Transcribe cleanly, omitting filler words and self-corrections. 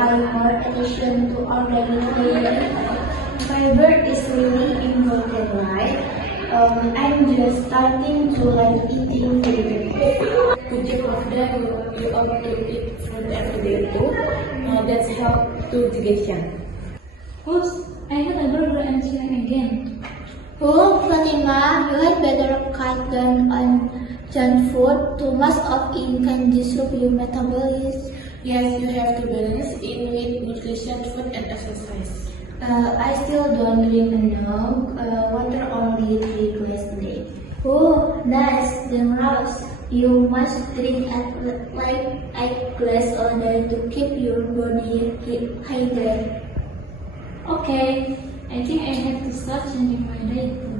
pay more attention to organic living. Fiber is really important, right? I'm just starting to like eating vegetable. Good job of that. You ought to eat fruit every day too. That's help to digestion. Oops, I had a burger and chicken again. Oh, Fatima, you had better cut down on junk food. Too much of it can disrupt your metabolism. Yes, you have to balance in with nutrition, food, and exercise. I still don't drink enough. Water only 3 glass a day. Oh, nice. Then Rouse, you must drink at like 8 glass a day to keep your body hydrated. Okay, I think I have to start changing my diet too.